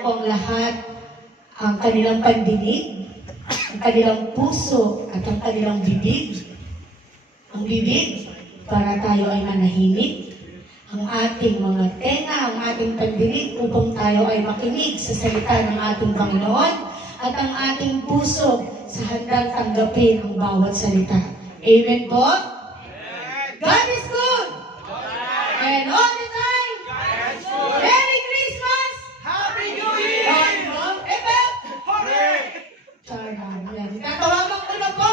po ang lahat ang kanilang pandinig, ang kanilang puso at ang kanilang bibig. Ang bibig para tayo ay manahimik. Ang ating mga tenga, ang ating pandinig upang tayo ay makinig sa salita ng ating Panginoon at ang ating puso sa handang tanggapin ang bawat salita. Amen po? God is good! And all the time! Merry Christmas! Happy New Year! Amen! Hooray! Tatawagan ko na po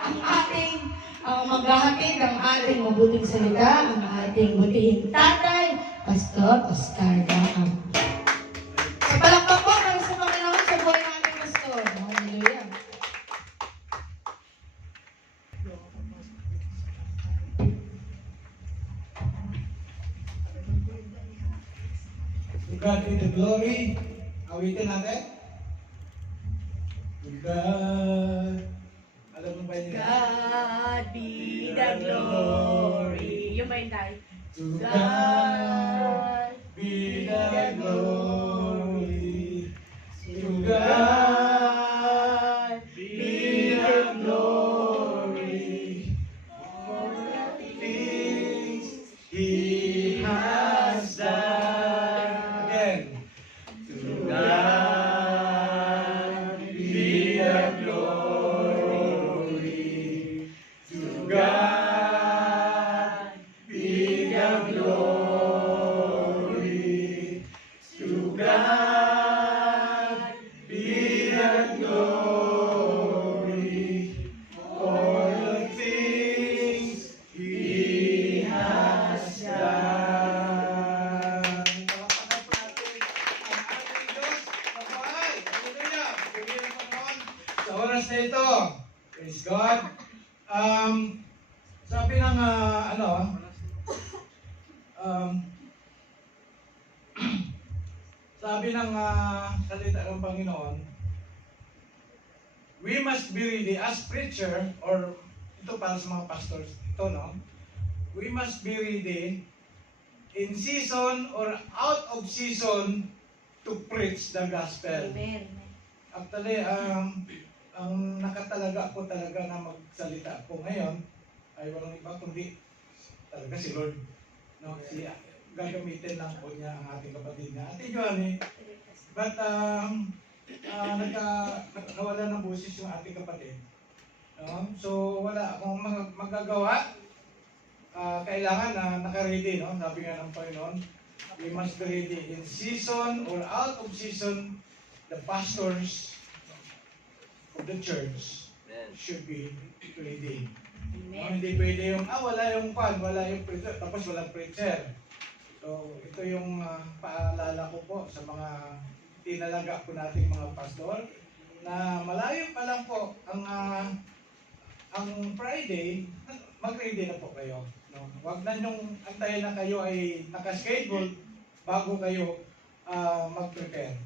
ang ating maghahatid ng ating mabuting salita, ang ating butihing tatay, Pastor Oscar Daham. Palakpak po para sa Panginoon sa buhay ng ating pastor. Hallelujah. To God be the glory. Awitin natin. To God. Alam mo ba yun? God be the glory. Yung ba yung tayo? To God be the glory. To God be the glory. For the things He has done. Again. To God be the glory. To God be the glory. To God be the glory for the things He has done. Napakasarap natin ang ating Diyos na buhay. Hallelujah! Pumili ng Panginoon sa oras na ito. Praise God. Sabi ng sabi ng salita ng Panginoon, we must be ready as preacher, or ito para sa mga pastors, ito no, we must be ready in season or out of season to preach the gospel. Amen. Actually, ang nakatalaga ko talaga na magsalita ko ngayon ay walang iba kundi talaga si Lord. No, gagamitin lang po niya ang ating kapatid na Ate Johnny. But nakawala ng boses yung ating kapatid. So wala akong magagawa. Kailangan na naka-ready, no? Sabi nga ng Panginoon, we must be ready in season or out of season. The pastors of the church should be ready. Hindi pwede yung, wala yung wala yung preacher, tapos walang preacher. So, ito yung paalala ko po sa mga tinalaga po nating mga pastor na malayo pa lang po ang Friday, mag-ready na po kayo. No? Huwag na nyong antayin na kayo ay nakaschedule bago kayo mag-prepare.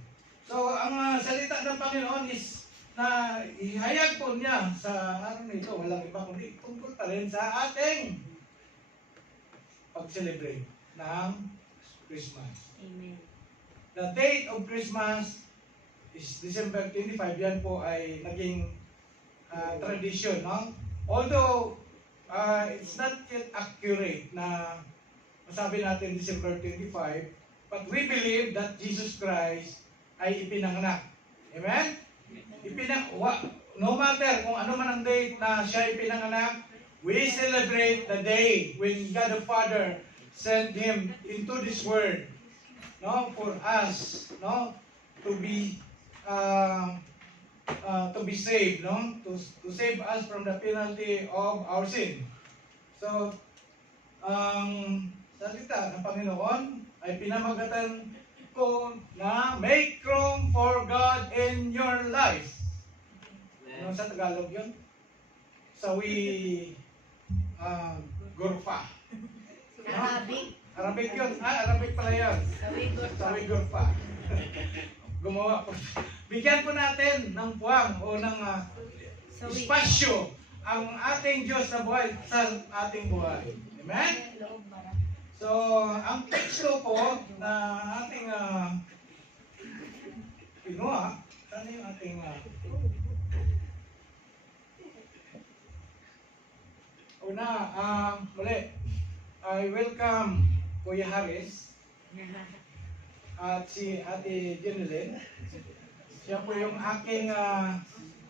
So, ang salita ng Panginoon is na ihayag po niya sa araw nito, walang iba kundi tungkol pa rin sa ating pag-celebrate ng Christmas. Amen. The date of Christmas is December 25. Yan po ay naging tradition, no? Although it's not yet accurate na masabi natin December 25, but we believe that Jesus Christ ay ipinanganak. Amen? No matter kung ano man ang date na siya ipinanganak, we celebrate the day when God the Father sent Him into this world, no, for us, no, to be saved, no, to save us from the penalty of our sin. So, salita ng Panginoon ay pinamagatan ko na make room for God in your life. Ano sa Tagalog yun? Sawi Gurfa. Arabic. Arabic yun. Arabic pala yun. Sawi Gurfa. Gumawa po. Bigyan po natin ng puwang o ng espasyo ang ating Diyos na buhay sa ating buhay. Amen? So, ang teksto po na ating kinuha. Sana yung ating una, muli, I welcome Kuya Harris at si Ate Jeneline. Siya po yung aking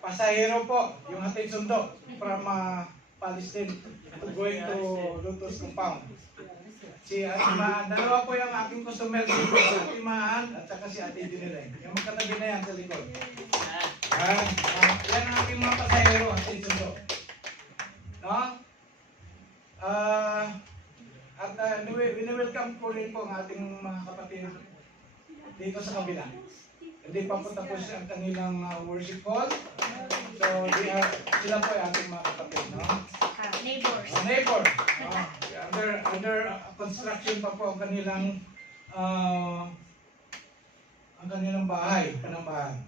pasahero po, yung ating sundo from Palestine to going to Lotus Compound. Si Ate Maan, dalawa po yung aking customer dito, si Ate Maan at saka si Ate Jeneline. Yung magkatabi na yan sa likod. Yan ang aking mga pasahero, ating sundo. No? At welcome ko rin po ang ating mga kapatid dito sa kabila. Hindi pa po tapos ang kanilang worship hall. So, sila po ay ating mga kapatid, no? Neighbors. Neighbor. Under construction pa po ang kanilang bahay, panambahan.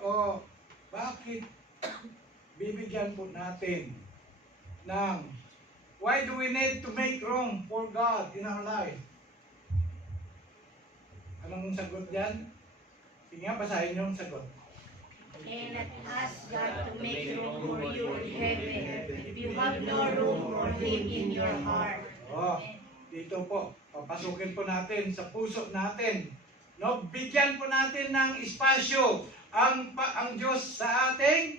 So, bakit bibigyan po natin ng why do we need to make room for God in our life? Anong sagot dyan? Sige nga, basahin niyo ang sagot. And ask God to make room for you in heaven. If you have no room for Him in your heart. Oh, dito po, papasukin po natin sa puso natin. No, bigyan po natin ng espasyo ang Diyos sa ating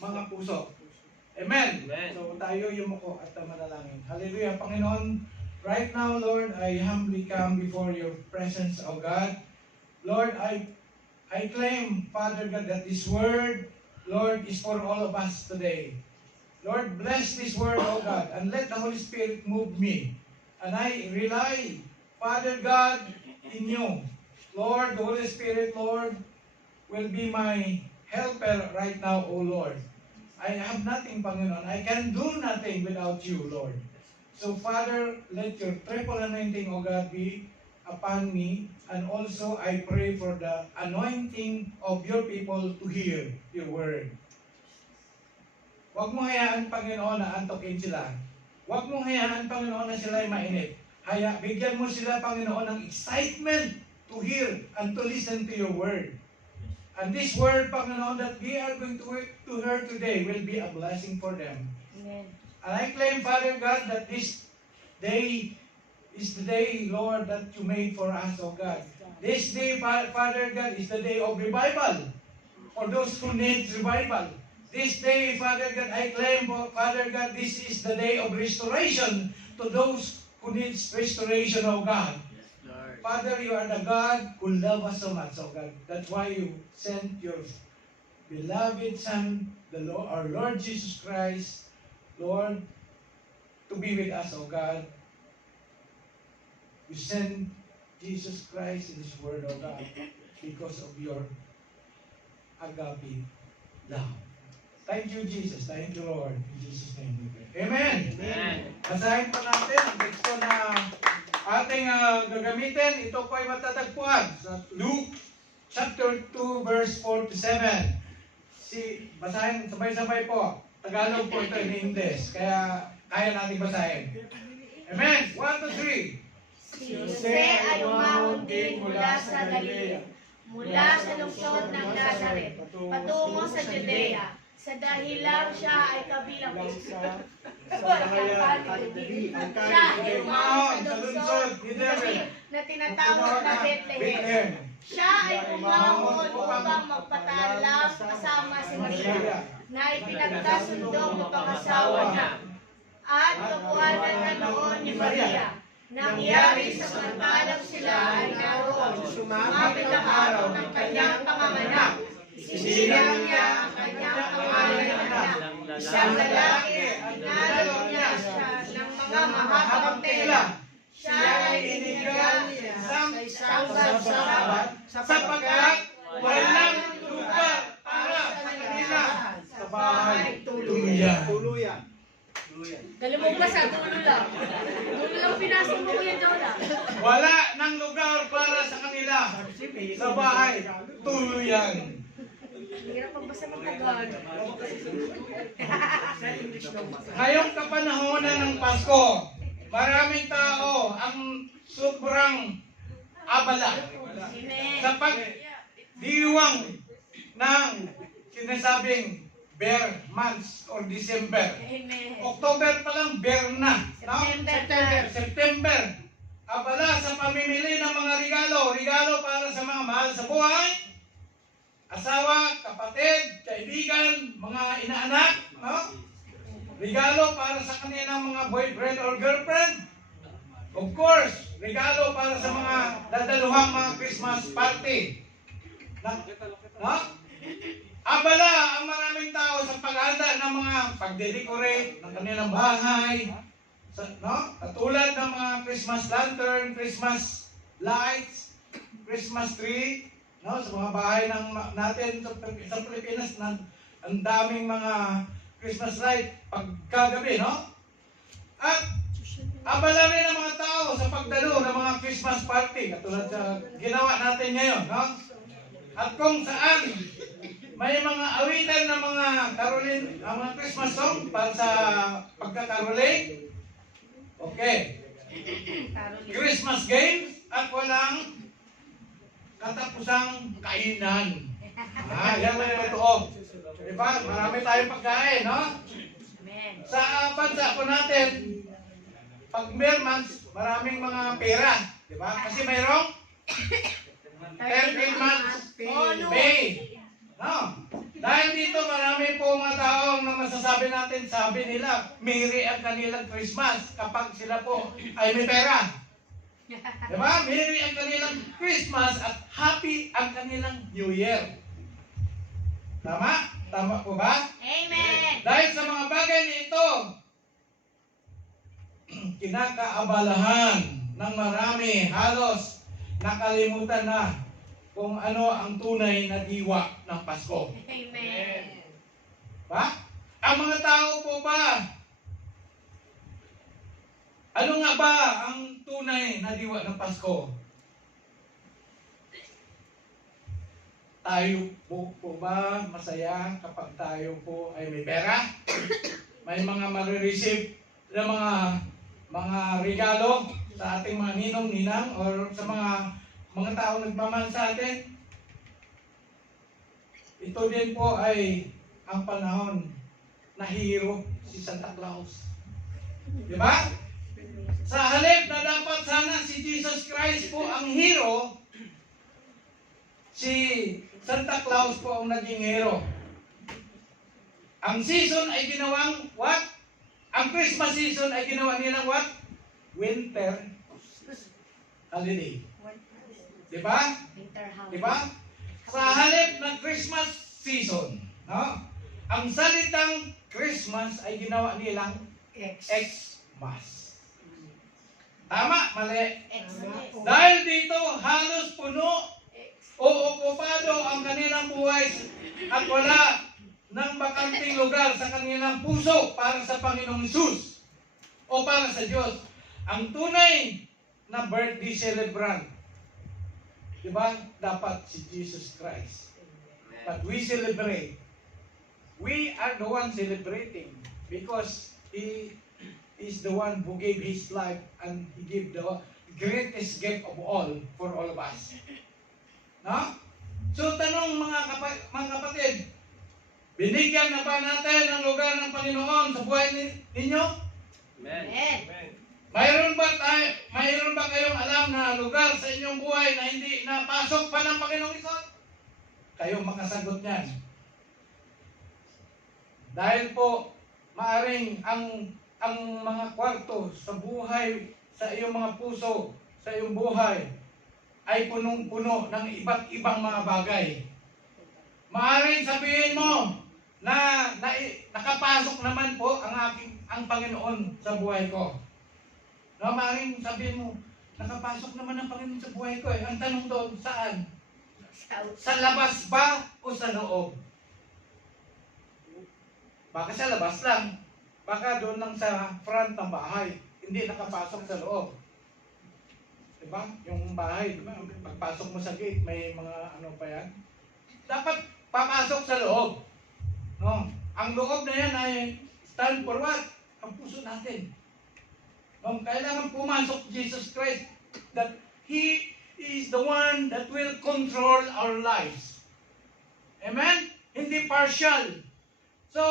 mga puso. Amen. Amen. So tayo yumuko at manalangin. Hallelujah, Panginoon. Right now, Lord, I humbly come before your presence, O God. Lord, I claim, Father God, that this word, Lord, is for all of us today. Lord, bless this word, O God, and let the Holy Spirit move me. And I rely, Father God, in you. Lord, the Holy Spirit, Lord, will be my helper right now, O Lord. I have nothing, Panginoon. I can do nothing without you, Lord. So, Father, let your triple anointing, O God, be upon me. And also, I pray for the anointing of your people to hear your word. Huwag mo hayaan, Panginoon, na antokin sila. Huwag mo hayaan, Panginoon, na sila ay mainit. Bigyan mo sila, Panginoon, ng excitement to hear and to listen to your word. And this word, Panginoon, that we are going to hear today will be a blessing for them. Amen. And I claim, Father God, that this day is the day, Lord, that you made for us, O God. This day, Father God, is the day of revival for those who need revival. This day, Father God, I claim, Father God, this is the day of restoration to those who need restoration, O God. Father, you are the God who loves us so much, O God. That's why you sent your beloved Son, our Lord Jesus Christ, Lord, to be with us, O God. You sent Jesus Christ in this world, O God, because of your agape love. Thank you, Jesus. Thank you, Lord. In Jesus' name we pray. Amen. Amen. Basahin pa natin ang teksto na ating gagamitin. Ito po ay matatagpuan sa Luke chapter 2 verse 47. Basahin sabay-sabay po. Tagalog po ito in English. Kaya kaya natin basahin. Amen. 1, 2, 3. Si Jose ay umahon din mula sa Galilea, mula sa lungsod ng Nazaret, patungo sa Judea, sa dahilang siya ay kabilang siya ay umahon sa lungsod ni David na tinatawag na Bethlehem. Siya ay umahon upang magpataalam kasama si Maria, na ipinagkasundong mapangasawa niya. At kabuhanan na noon ni Maria. Nangyari sa samantalang sila ay naroon, sumapit ang araw ng kanyang panganganak. Isinilang niya ang kanyang pangalan ng anak. Isang lalaki at nalo niya siya ng mga mahabang tela. Siya ay inigyan sa isang sabat sapagkat walang lugar para sa kanila sa bahay tuluyan. Galimog pa sa tulo lang. Tulo lang pinasok mo kuya Jonah. Wala ng lugar para sa kanila sa bahay tuluyan. Hirap pagbasa ng Tagalog. Ngayong kapanahonan ng Pasko, maraming tao ang sobrang abala. Amen. Sa diwang ng sinasabing bear months or December. Amen. October pa lang, bear na. No? September. Abala sa pamimili ng mga regalo para sa mga mahal sa buhay, asawa, kapatid, kaibigan, mga inaanak, no? Regalo para sa kanilang mga boyfriend or girlfriend. Of course, regalo para sa mga dadaluhang mga Christmas party. No? Abala ang maraming tao sa paghanda ng mga pagde-decorate ng kanilang bahay. No? Katulad ng mga Christmas lantern, Christmas lights, Christmas tree, no? Sa mga bahay natin sa Pilipinas, ang daming mga Christmas light pagkagabi, no? At abala rin ang mga tao sa pagdalo ng mga Christmas party, katulad sa ginawa natin ngayon, no? At kung saan may mga awitan ng mga Caroline, ang mga Christmas song para sa pagkakaroling. Okay. Christmas games at walang katapusang kainan. Yan ang totoo. Diba? Marami tayong pagkain, no? Amen. Sa bansa po natin, pag months, maraming mga pera. Diba? Kasi mayroong 13 months pay. No? Dahil dito, marami po mga taong na masasabi natin, sabi nila, Merry ang kanilang Christmas kapag sila po ay may pera. Diba? Merry ang kanilang Christmas at happy ang kanilang New Year. Tama? Tama po ba? Amen. Dahil sa mga bagay na ito, kinakaabalahan ng marami, halos nakalimutan na kung ano ang tunay na diwa ng Pasko. Amen. Ba? Ang mga tao po ba, ano nga ba ang tunay na diwa ng Pasko? Tayo po ba masaya kapag tayo po ay may pera? May mga marireceive na mga regalo sa ating mga ninong-ninang or sa mga tao nagmamahal sa atin? Ito din po ay ang panahon na hero si Santa Claus. Di ba? Sa halip na dapat sana si Jesus Christ po ang hero, si Santa Claus po ang naging hero. Ang season ay ginawang what? Ang Christmas season ay ginawa nilang what? Winter holiday. Diba? Diba? Sa halip ng Christmas season, no? Ang salitang Christmas ay ginawa nilang Xmas. Tama? Mali. Dahil dito, halos puno o okupado ang kanilang buhay at wala ng bakanting lugar sa kanilang puso para sa Panginoong Hesus o para sa Diyos. Ang tunay na birthday celebrant, diba? Dapat si Jesus Christ. But we celebrate. We are the one celebrating because He is the one who gave His life and He gave the greatest gift of all for all of us. No? So tanong mga kapatid, binigyan na ba natin ang lugar ng Panginoon sa buhay ninyo? Amen. Mayroon ba kayong alam na lugar sa inyong buhay na hindi napasok pa ng Panginoong ito? Kayo makasagot niyan. Dahil po, maaring ang mga kwarto sa buhay, sa iyong mga puso, sa iyong buhay, ay punong-puno ng iba't ibang mga bagay. Maaring sabihin mo na nakapasok naman po ang Panginoon sa buhay ko. No, maaring sabihin mo, nakapasok naman ang Panginoon sa buhay ko. Ang tanong doon, saan? Sa labas ba o sa loob? Baka sa labas lang. Baka doon lang sa front ng bahay. Hindi nakapasok sa loob. Diba? Yung bahay, diba? Pagpasok mo sa gate, may mga ano pa yan. Dapat papasok sa loob. No? Ang loob na yan ay stand for what? Ang puso natin. No? Kailangan pumasok Jesus Christ that He is the one that will control our lives. Amen? Hindi partial. So,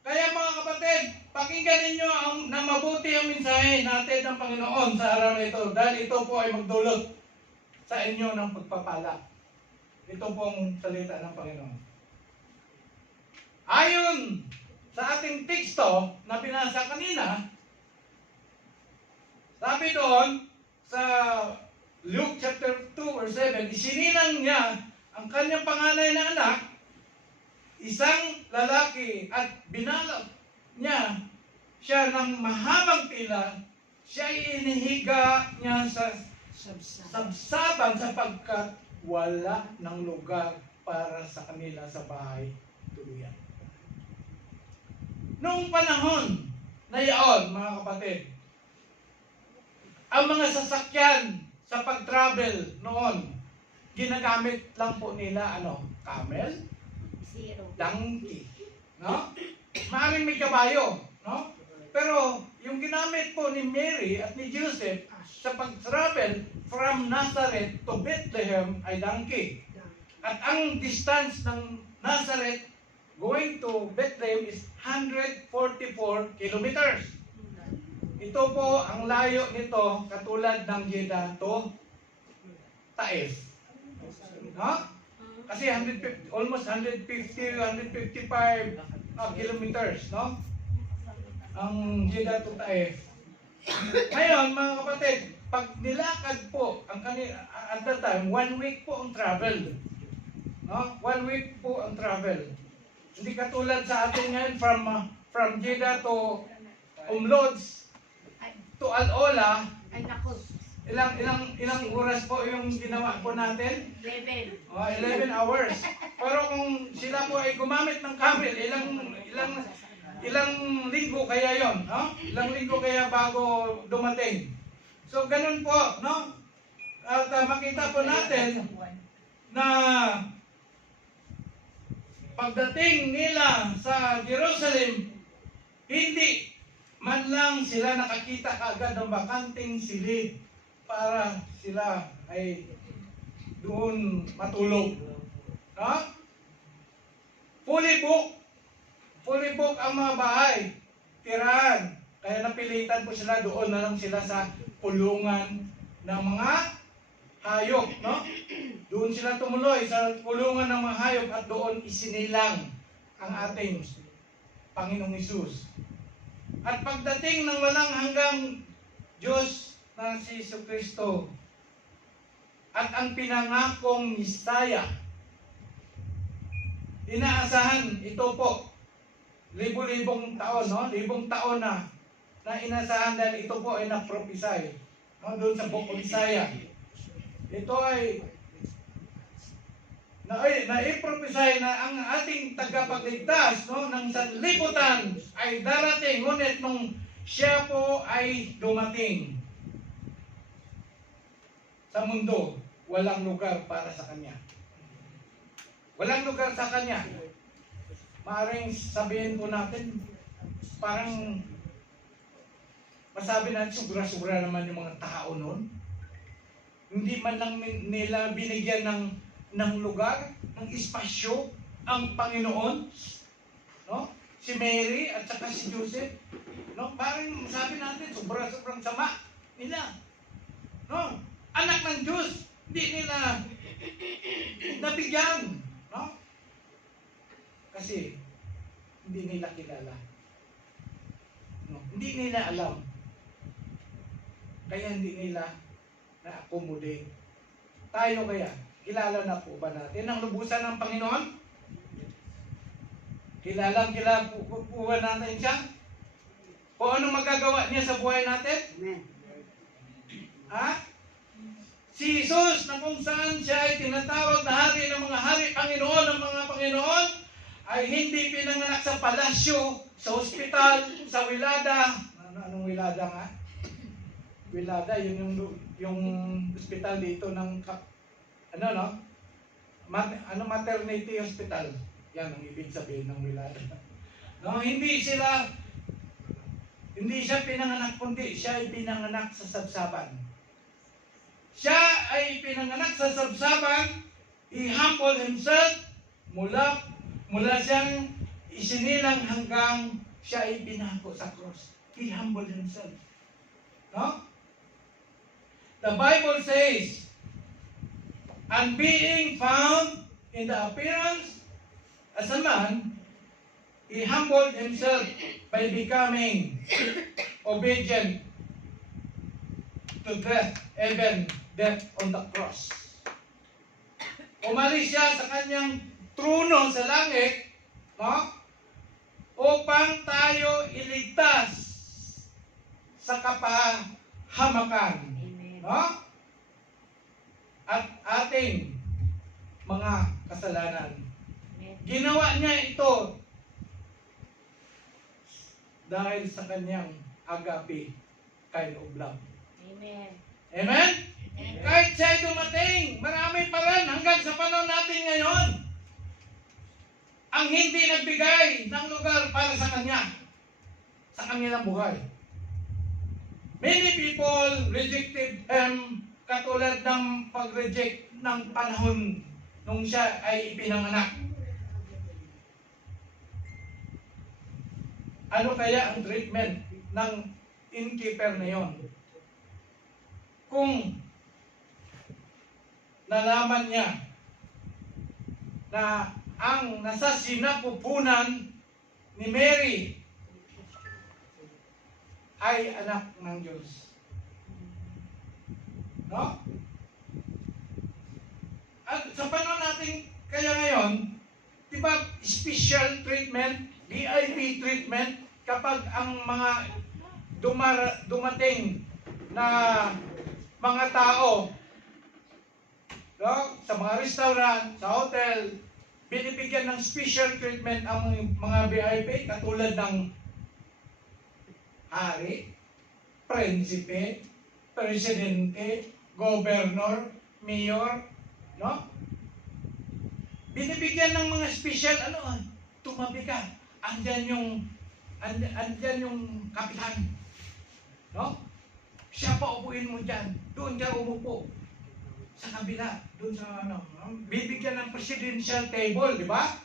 kaya mga kapatid, pakinggan ninyo na mabuti ang mensahe natin ng Panginoon sa araw na ito dahil ito po ay magdulot sa inyo ng pagpapala. Ito pong salita ng Panginoon. Ayon sa ating teksto na binasa kanina, sabi doon sa Luke chapter 2 verse 7, isinilang niya ang kanyang panganay na anak, isang lalaki, at binalak niya siya ng mahabang tila, siya ay inihiga niya sa sabsaban sapagkat wala ng lugar para sa kanila sa bahay tuluyan. Noong panahon na iyon, mga kapatid, ang mga sasakyan sa pag-travel noon, ginagamit lang po nila camel, donkey, no? Maaaring may kabayo, no? Pero yung ginamit po ni Mary at ni Joseph sa pag-travel from Nazareth to Bethlehem ay donkey. At ang distance ng Nazareth going to Bethlehem is 144 kilometers. Ito po ang layo nito katulad ng Jeddah to Taif. No? Kasi 150, almost 150, 155 kilometers, no? Ang Jeddah to Taif. Ngayon, mga kapatid, pag nilakad po ang kanila at that time, 1 week po ang travel. No? 1 week po ang travel. Hindi katulad sa atin ngayon from Jeddah to Umlods to Al-Ola. Ay, naku. Ilang oras po yung ginawa po natin? 11. 11 hours. Pero kung sila po ay gumamit ng camel, ilang linggo kaya yon, no? Ilang linggo kaya bago dumating. So ganun po, no? At makita po natin na pagdating nila sa Jerusalem, hindi man lang sila nakakita kaagad ng bakanting silid para sila ay doon matulog. No? Fully book ang mga bahay, tirahan. Kaya napilitan po sila, doon na lang sila sa pulungan ng mga hayop. No? Doon sila tumuloy sa pulungan ng mga hayop at doon isinilang ang ating Panginoong Hesus. At pagdating ng walang hanggang Diyos na si Jesucristo at ang pinangakong Misaya, inaasahan ito po, libo-libong taon, no? Libong taon na inaasahan dahil ito po ay napropisay, no? Doon sa Book of Isaiah. Ito ay naipropisay na ang ating tagapagligtas, no, ng sanlibutan ay darating, ngunit nung siya po ay dumating sa mundo, walang lugar para sa kanya. Walang lugar sa kanya. Maaaring sabihin po natin, parang masabi natin, sobra-sobra naman yung mga tao noon. Hindi man lang nila binigyan ng lugar, ng espasyo, ang Panginoon, no? Si Mary at saka si Joseph, no? Parang sabi natin, sobrang sama nila, no? Anak ng Diyos, hindi nila nabigyan, no? Kasi hindi nila kilala, no? Hindi nila alam, kaya hindi nila na-accommodate. Tayo kaya, kilala na po ba natin ang lubusan ng Panginoon? Kilala po ba natin siya? Kung ano magagawa niya sa buhay natin? Amen. Ha? Si Jesus na kung saan siya ay tinatawag na hari ng mga hari, Panginoon ng mga Panginoon, ay hindi pinanganak sa palasyo, sa ospital, sa wilada. Anong wilada nga? Wilada, yun yung ospital dito ng maternity hospital. Yan ang ibig sabihin ng wilada. No, hindi siya pinanganak, kundi siya ay pinanganak sa sabsaban. Siya ay pinanganak sa sabsaban, he humbled himself mula siyang isinilang hanggang siya ay pinako sa cross. He humbled himself. No? The Bible says, and being found in the appearance as a man, he humbled himself by becoming obedient to death, even death on the cross. Umalis siya sa kanyang trono sa langit, no? Upang tayo iligtas sa kapahamakan, no? At ating mga kasalanan. Ginawa niya ito dahil sa kanyang agape kind of love. Amen. Amen? Kahit siya'y dumating, marami pa rin hanggang sa panahon natin ngayon ang hindi nagbigay ng lugar para sa kanya, sa kanilang buhay. Many people rejected him katulad ng pag-reject ng panahon nung siya ay ipinanganak. Ano kaya ang treatment ng innkeeper na yon? Kung nalaman niya na ang nasa sinapupunan ni Mary ay anak ng Diyos. No? At sa panahon natin kaya ngayon, di ba special treatment, VIP treatment, kapag ang mga dumating na mga tao, no, sa mga restaurant, sa hotel, binibigyan ng special treatment ang mga VIP katulad ng hari, prinsipe, presidente, governor, mayor, no? Binibigyan ng mga special tumabi ka. Andyan yung kapitan. No? Siya pa upuin mo dyan. Doon ka umupo. Sa kabila. Doon sa bibigyan ng presidential table, di ba?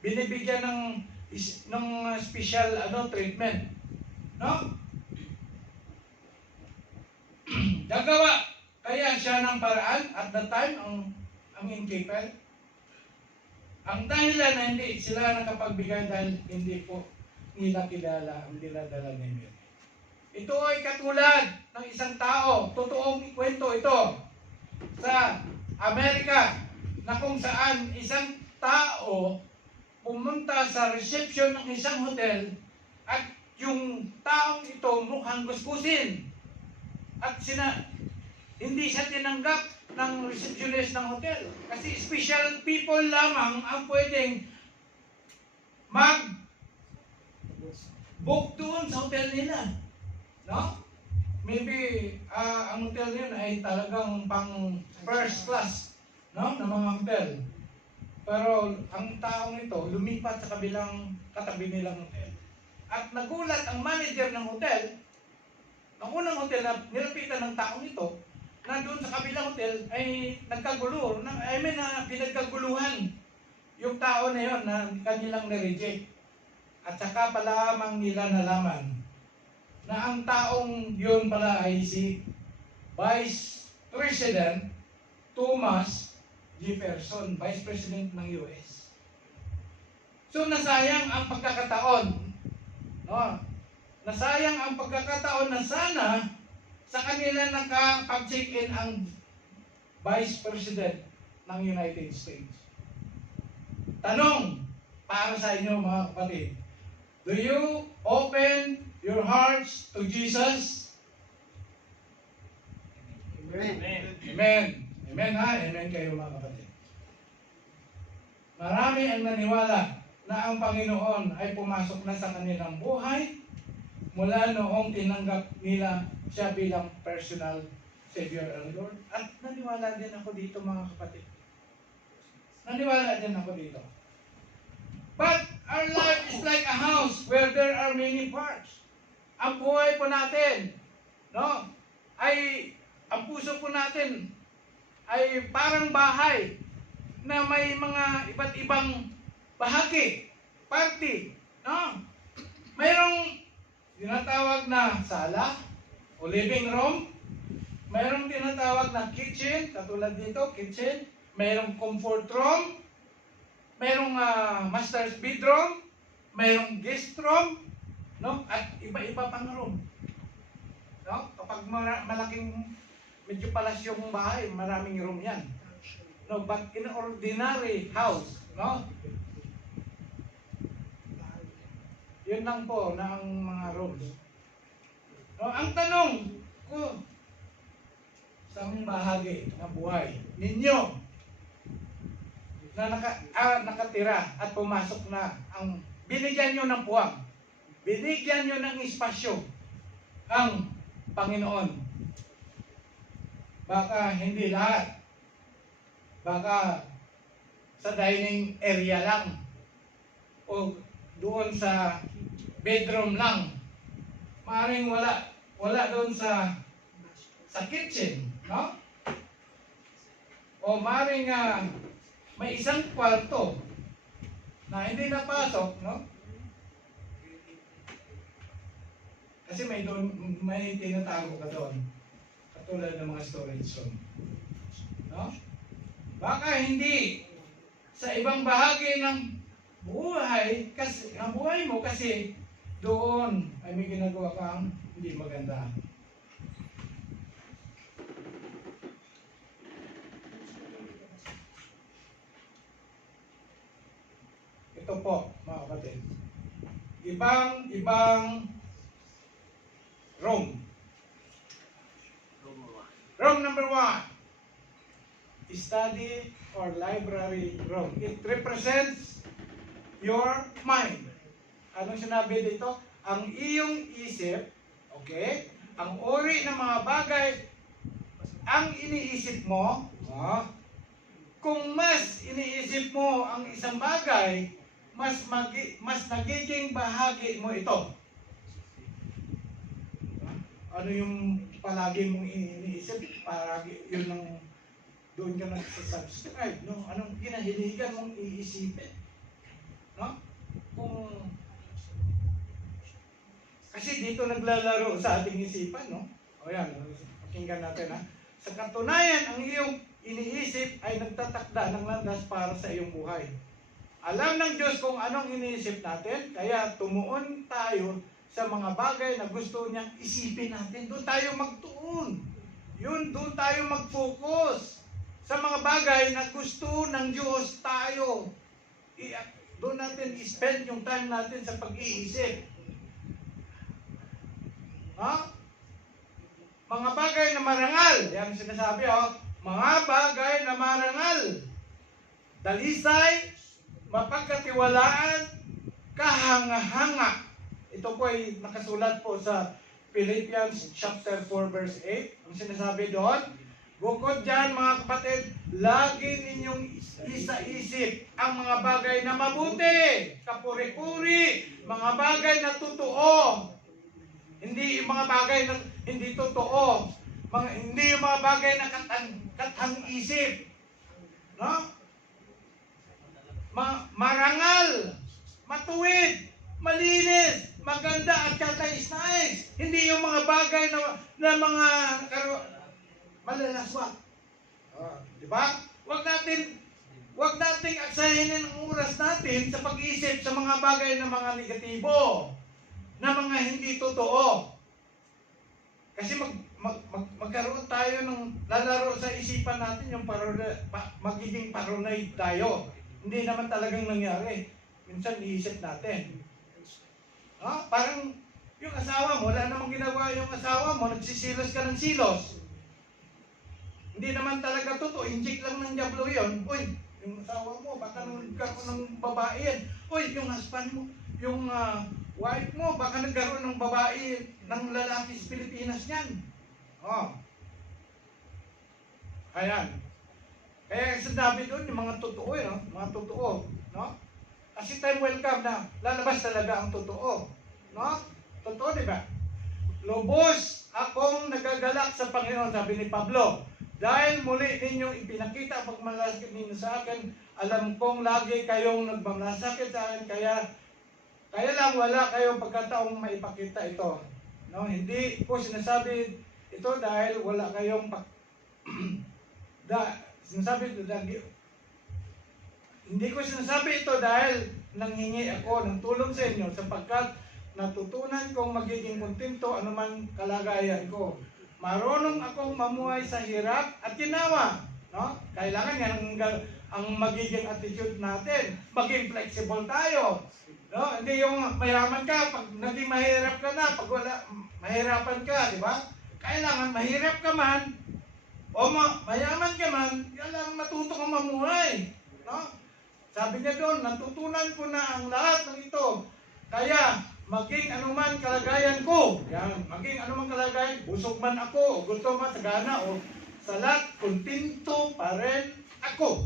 Binibigyan ng special treatment. No? Nagawa kaya siya ng paraan at the time ang innkeeper. Ang dahilan na hindi sila nakapagbigay dahil hindi po nila kilala ang dinadala ni Mary. Ito ay katulad ng isang tao, totoong kwento ito sa Amerika na kung saan isang tao pumunta sa reception ng isang hotel at yung taong ito mukhang gusgusin at hindi siya tinanggap ng receptionist ng hotel kasi special people lamang ang pwedeng mag-book doon sa hotel nila. No? Maybe ang hotel yun ay talagang pang first class, no, na mga hotel. Pero ang taong ito lumipat sa kabilang katabi nilang hotel. At nagulat ang manager ng hotel, ang unang hotel na nilapitan ng taong ito, na doon sa kabilang hotel ay nagkagulo, pinagkaguluhan yung tao na yon na kanilang nireject. At saka pa lamang nila nalaman na ang taong yun pala ay si Vice President Thomas Jefferson, Vice President ng US. So nasayang ang pagkakataon, no? Nasayang ang pagkakataon na sana sa kanila nakapag-check-in ang Vice President ng United States. Tanong para sa inyo mga kapatid, do you open your hearts to Jesus? Amen. Amen. Amen ha? Amen kayo mga kapatid. Marami ang naniwala na ang Panginoon ay pumasok na sa kanilang buhay mula noong tinanggap nila siya bilang personal Savior and Lord. At naniwala din ako dito mga kapatid. Naniwala din ako dito. But our life is like a house where there are many parts. Ang buhay po natin, no, ay ang puso po natin ay parang bahay na may mga iba't ibang bahagi, party, no? Mayroong tinatawag na sala o living room, mayroong tinatawag na kitchen, katulad dito, kitchen, mayroong comfort room, mayroong master's bedroom, mayroong guest room, no? At iba-iba pang room. No? Kapag malaking medyo palasyong bahay, maraming room yan. No, but in ordinary house, no? Yun lang po na ang mga rooms. No, ang tanong ko sa aming bahagi ng buhay ninyo na nakatira at pumasok na ang binigyan nyo ng puwang, binigyan nyo ng espasyo ang Panginoon. Baka hindi lahat. Baka sa dining area lang o doon sa bedroom lang. Maaaring wala doon sa kitchen, no? O maaaring may isang kwarto na hindi napasok, no? Kasi may tinatago ka doon. Katulad ng mga storage room. No? Baka hindi sa ibang bahagi ng buhay mo kasi doon ay may ginagawa kang hindi maganda. Ito po, mga kapatid. Ibang room. Room number 1. Study or library room. It represents your mind. Anong sinabi dito? Ang iyong isip, okay? Ang uri ng mga bagay, ang iniisip mo, kung mas iniisip mo ang isang bagay, mas nagiging bahagi mo ito. Ano yung palagi mong iniisip? Palagi yun ang doon ka nagsasubscribe, no? Anong kinahiligan mong iisipin? No? Kasi dito naglalaro sa ating isipan, no? O yan, pakinggan natin, ha? Sa katunayan, ang iyong iniisip ay nagtatakda ng landas para sa iyong buhay. Alam ng Diyos kung anong iniisip natin, kaya tumuon tayo sa mga bagay na gusto niyang isipin natin. Doon tayo magtuon. Doon tayo mag-focus sa mga bagay na gusto ng Diyos tayo. Doon natin i-spend yung time natin sa pag-iisip. Mga bagay na marangal. Yan ang sinasabi, mga bagay na marangal. Dalisay, mapagkatiwalaan, kahanga-hanga. Ito po ay nakasulat po sa Philippians chapter 4 verse 8. Ang sinasabi doon, bukod dyan mga kapatid, lagi ninyong isa-isip ang mga bagay na mabuti, kapuri-puri, mga bagay na totoo. Hindi yung mga bagay na hindi totoo. Hindi yung mga bagay na katang-isip. No? Marangal, matuwid, malinis, maganda at kakais-nais. Hindi yung mga bagay na mga malalaswat. Di ba? Huwag nating aksayahin ang oras natin sa pag-isip sa mga bagay na mga negatibo, na mga hindi totoo. Kasi magkaroon tayo ng lalaro sa isipan natin yung magiging paranoid tayo. Hindi naman talagang nangyari. Minsan iisip natin. Parang yung asawa mo, wala namang ginagawa yung asawa mo, nagsisilos ka ng silos. Hindi naman talaga totoo, inject lang ng diablo yun. Uy, yung asawa mo, baka nagkaroon ng babae yan. Uy, yung husband mo, yung wife mo, baka nagkaroon ng babae ng lalaki sa Pilipinas yan. Ayan. Kaya sinabi doon, yung mga totoo, mga totoo. No? Kasi time will come na lalabas talaga ang totoo. No? Totoo, di ba? Lubos akong nagagalak sa Panginoon, sabi ni Pablo. Dahil muli ninyong ipinakita ang pagmalasakit ninyo sa akin, alam kong lagi kayong nagmalasakit sa akin, kaya lang wala kayong pagkataong maipakita ito. No, hindi ko sinasabi ito dahil wala kayong hindi ko sinasabi ito dahil nanghingi ako ng tulong sa inyo sapagkat natutunan kong magiging kontento anuman kalagayan ko. Marunong akong mamuhay sa hirap at ginawa. No? Kailangan yan ang magiging attitude natin. Maging flexible tayo. No? Hindi yung mayaman ka, pag naging mahirap ka na, pag wala, mahirapan ka, di ba? Kailangan mahirap ka man, o mayaman ka man, kailangan matuto kang mamuhay. No? Sabi niya doon, natutunan ko na ang lahat ng ito. Kaya, maging anuman kalagayan ko, yan, maging anuman kalagayan, busog man ako, o gusto man sagana, o salat, kontento pa rin ako.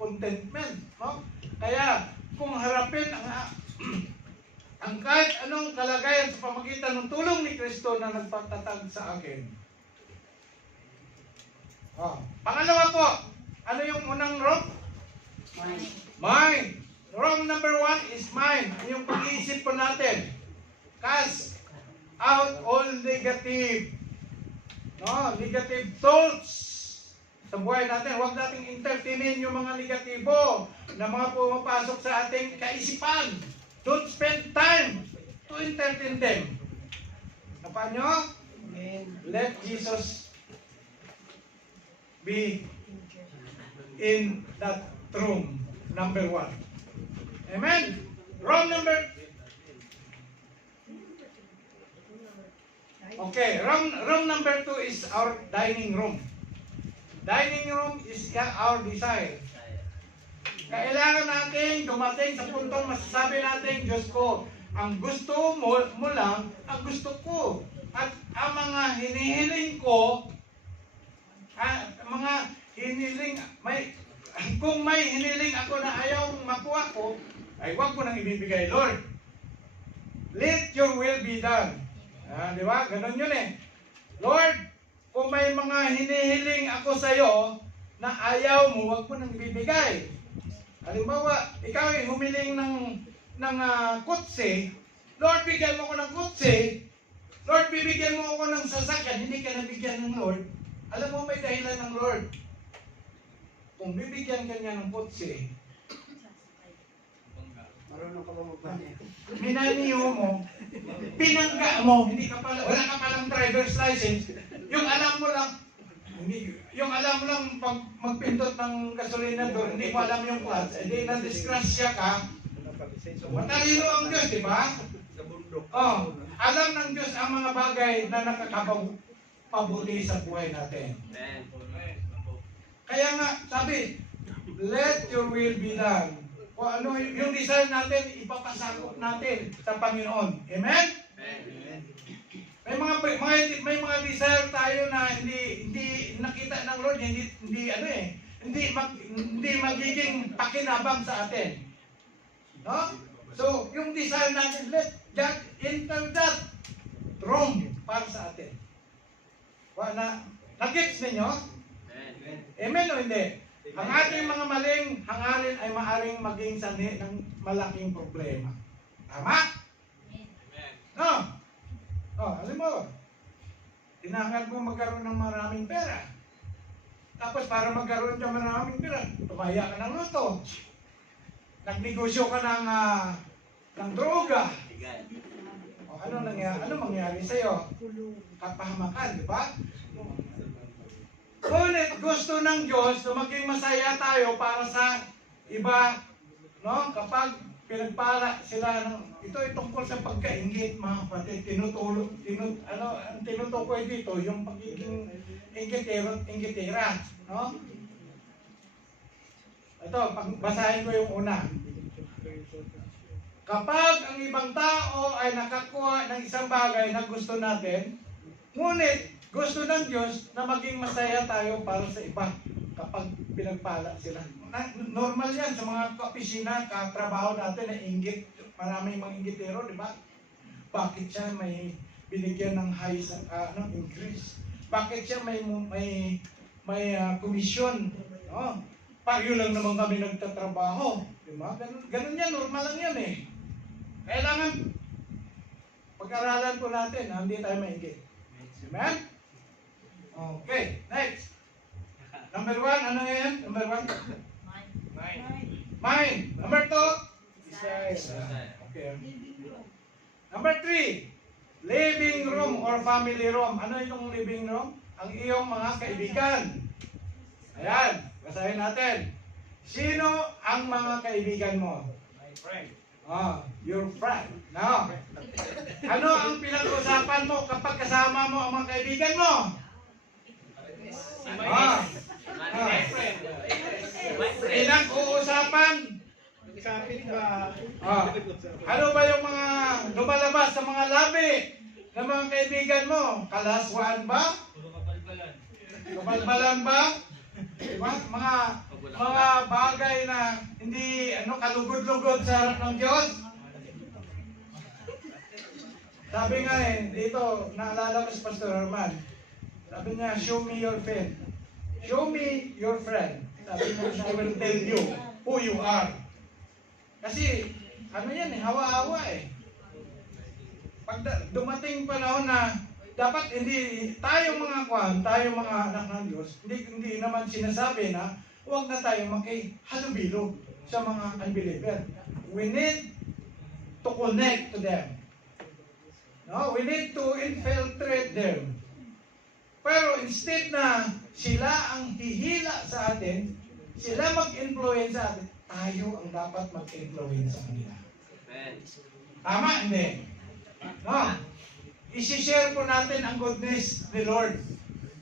Contentment. No? Kaya, kung harapin ang kahit anong kalagayan sa pamagitan ng tulong ni Kristo na nagpatatag sa akin. Pangalawa po, ano yung unang room? Mind. Room number 1 is mind. Yung pag-iisip po natin. Cast out all negative. No, negative thoughts sa buhay natin. Huwag nating entertainin yung mga negatibo na mga pumapasok sa ating kaisipan. Don't spend time to entertain them. Kapag nyo? Let Jesus be in that room number 1. Amen? Room number... Okay, room number 2 is our dining room. Dining room is our desire. Kailangan natin dumating sa puntong masasabi natin, Diyos ko, ang gusto mo lang, ang gusto ko. At ang mga hinihiling ko, kung may hiniling ako na ayaw makuha ko, ay huwag mo nang ibibigay, Lord. Let your will be done. Di ba? Ganon yun eh. Lord, kung may mga hinihiling ako sa iyo na ayaw mo, huwag mo nang ibibigay. Halimbawa, ikaw ay humiling ng kutsi, Lord, bigyan mo ko ng kutsi, Lord, bibigyan mo ako ng sasakyan, hindi ka nabigyan ng Lord. Alam mo, may dahilan ng Lord. Kung bibigyan ka niya ng kutsi, Marunong ka ba magbanyo? minaniyo mo, pinangga mo, wala ka palang driver's license, yung alam mo lang pag magpindot ng gasolina doon, hindi mo alam yung clutch, hindi na-disgrasya ka, matalino ang Diyos, di ba? Alam ng Diyos ang mga bagay na nakakapabuti sa buhay natin. Kaya nga, sabi, let your will be done. O ano, yung desire natin, ipapasakop natin sa Panginoon. Amen? May mga desire tayo na hindi nakita ng Lord, hindi magiging pakinabang sa atin. No? So, yung desire natin, let God enter that room para sa atin. Na-gets ninyo? Amen o hindi? Ang ating mga maling hangarin ay maaring maging sanhi ng malaking problema. Tama? No? Alam mo, tinangad mo magkaroon ng maraming pera. Tapos para magkaroon ka maraming pera, tumaya ka ng luto. Nagnegosyo ka ng droga. Ano mangyari sa'yo? Kapahamakan, di ba? Ngunit gusto ng Diyos na maging masaya tayo para sa iba, no? Kapag pinagpala sila ito ay tungkol sa pagkainggit, mga kapatid. Ang tinutukoy dito, yung pagiging inggitera, no? Ito, basahin ko yung una. Kapag ang ibang tao ay nakakuha ng isang bagay na gusto natin, ngunit gusto ng Diyos na maging masaya tayo para sa iba kapag pinagpala sila. Normal yan sa mga kaopisina, katrabaho natin na inggit. Maraming mga inggitero, di ba? Bakit siya may binigyan ng high increase? Bakit siya may komisyon. No? Pareho lang naman kami nagtatrabaho. Diba? Ganun yan, normal lang yan eh. Kailangan pag-aralan po natin, hindi tayo maingit. Amen? Okay, next. Number 1, ano yan? Number 1? Mind. Number 2? Desire. Okay. Number 3, living room or family room. Ano yung living room? Ang iyong mga kaibigan. Ayan, basahin natin. Sino ang mga kaibigan mo? My friend. Your friend. Now, ano ang pinag-usapan mo kapag kasama mo ang mga kaibigan mo? My friend. Pinag-uusapan. Kapit ba? Ano ba yung mga lumalabas sa mga labi ng mga kaibigan mo? Kalaswaan ba? Kabalbalan ba? Diba? Mga bagay na hindi kalugod-lugod sa harap ng Diyos. Sabi nga dito, naalala ko si Pastor Herman. Sabi niya, show me your friend. Show me your friend. Sabi niya, I will tell you who you are. Kasi, hawa-hawa eh. Pag dumating panahon na dapat hindi tayo mga anak ng Diyos, hindi naman sinasabi na huwag na tayo makihalubilo sa mga unbeliever. We need to connect to them. No, we need to infiltrate them. Pero instead na sila ang hihila sa atin, sila mag-influence sa atin, tayo ang dapat mag-influence sa kanila. Tama? Hindi. No? I-share po natin ang goodness ni Lord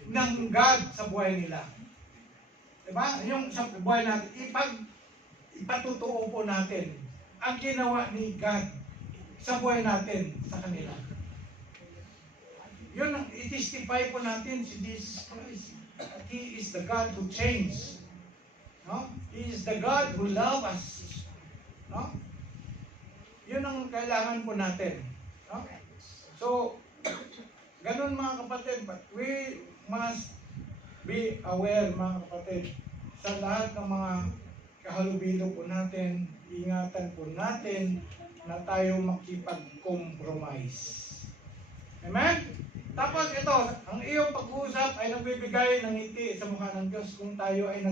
ng God sa buhay nila. Diba? Yung sa buhay natin, ipatutuo po natin ang ginawa ni God sa buhay natin sa kanila. Yun ang i-testify po natin si Jesus Christ. He is the God who changed. No? He is the God who loves us. No? Yun ang kailangan po natin. No? So, ganun mga kapatid, but we must be aware mga kapatid sa lahat ng mga kahalubilo po natin, ingatan po natin na tayo makipag-compromise. Amen? Tapos ito, ang iyong pag-uusap ay nagbibigay ng ngiti sa mukha ng Diyos kung tayo ay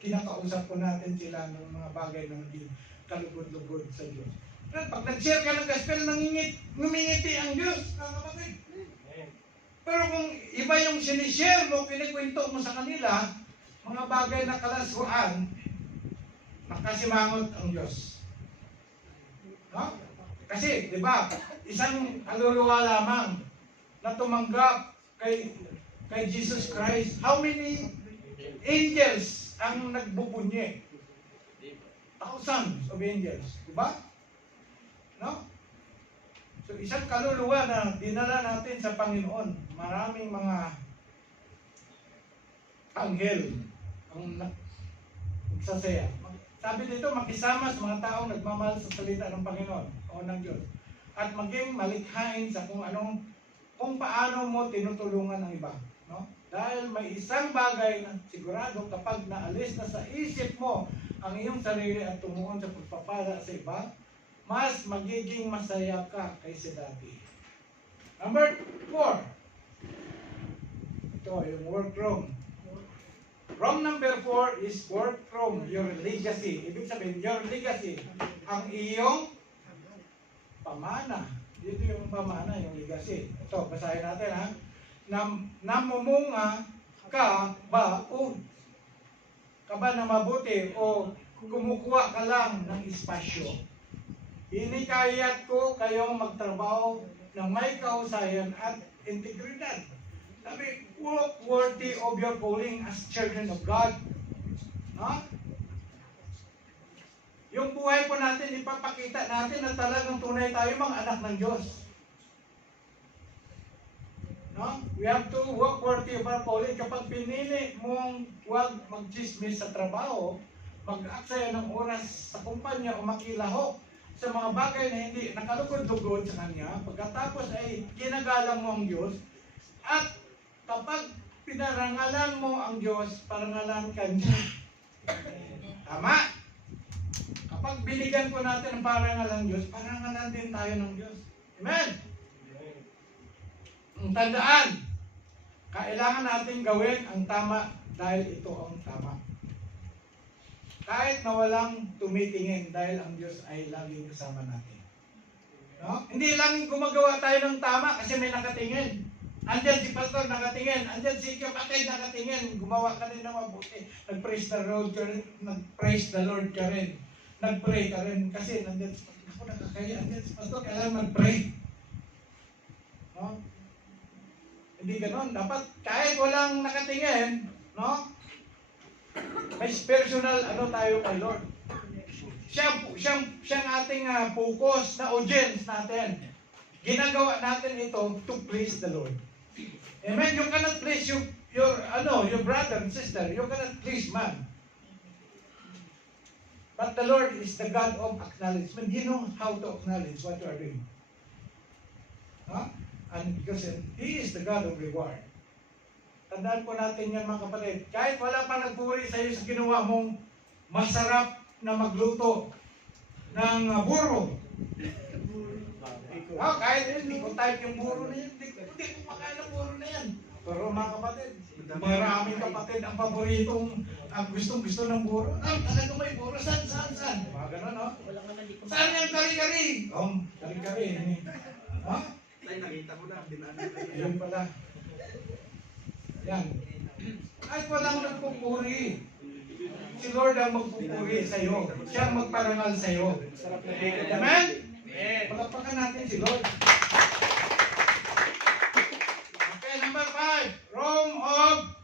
kinakausap po natin sila ng mga bagay na hindi kalugod-lugod sa Diyos. Pero pag nag-share ka ng gospel, ngumingiti ang Diyos, mga kapatid. Pero kung iba yung sinishare mo, kinikwento mo sa kanila, mga bagay na kalaswaan, nakasimangot ang Diyos. No? Kasi, di ba, isang kaluluwa lamang na tumanggap kay Jesus Christ. How many angels ang nagbubunyi? Thousands of angels. Di ba? No? So, isang kaluluwa na dinala natin sa Panginoon. Maraming mga anghel ang nagsasaya. Sabi dito, makisama sa mga taong nagmamahal sa salita ng Panginoon o ng Diyos. At maging malikhain sa kung paano mo tinutulungan ang iba. No? Dahil may isang bagay na sigurado kapag naalis na sa isip mo ang iyong sarili at tumuon sa pagpapala sa iba, mas magiging masaya ka kaysa dati. Number 4. Ito, yung workroom. Room number 4 is workroom, your legacy. Ibig sabihin, your legacy, ang iyong pamana. Dito yung pamana, yung legacy. Ito, basahin natin ha. Namumunga ka ba na mabuti o kumukuha ka lang ng espasyo? Hinikayat ko kayong magtrabaho ng may kausayan at integridad. Sabi, walk worthy of your calling as children of God. No? Yung buhay po natin, ipapakita natin na talagang tunay tayo mga anak ng Diyos. No? We have to walk worthy of our calling. Kapag pinili mong huwag mag-chismis sa trabaho, mag-aksaya ng oras sa kumpanya o makilahok sa mga bagay na hindi nakalugod-lugod sa Kanya, pagkatapos ay ginagalang mo ang Diyos, at kapag pinarangalan mo ang Diyos, parangalan ka niya. Tama? Kapag binigyan po natin ng parangalan ng Diyos, parangalan din tayo ng Diyos. Amen? Ang tandaan, kailangan natin gawin ang tama dahil ito ang tama. Kahit na walang tumitingin dahil ang Diyos ay laging kasama natin. No? Hindi lang gumagawa tayo ng tama kasi may nakatingin. Andyan si pastor nakatingin, andyan si kapatid nakatingin, gumawa ka rin ng mabuti. Nag-praise the Lord ka rin, nag-praise the Lord ka rin. Nag-pray ka rin kasi nandyan si pastor. Ako nakakaya, andyan si pastor, kailangan mag-pray. No? Hindi ganon. Dapat kahit walang nakatingin, no? May personal tayo kay Lord. Siyang ating focus na audience natin. Ginagawa natin ito to please the Lord. Amen. You cannot please your brother and sister. You cannot please man. But the Lord is the God of acknowledgement. You know how to acknowledge what you are doing. Huh? And because He is the God of reward. Tandaan po natin yan mga kapatid. Kahit wala pa nagpuri sa iyo sa ginawa mong masarap na magluto ng buro. Kahit hindi ko type yung buro na yan. Hindi ko makain ang buro na yan. Pero mga kapatid, maraming kapatid ang paboritong gustong-gusto ng buro. Talaga may buro. Saan? Mga ganun, no? Saan yung kari-kari? Kari-kari. Ha? Tay, nakita ko na. Ayun pala. Yan. Kahit walang nagpupuri. Si Lord ang magpupuri sa iyo. Siya ang magparangal sa iyo. Amen? Palapakan natin si Lord. Okay, number 5. Room of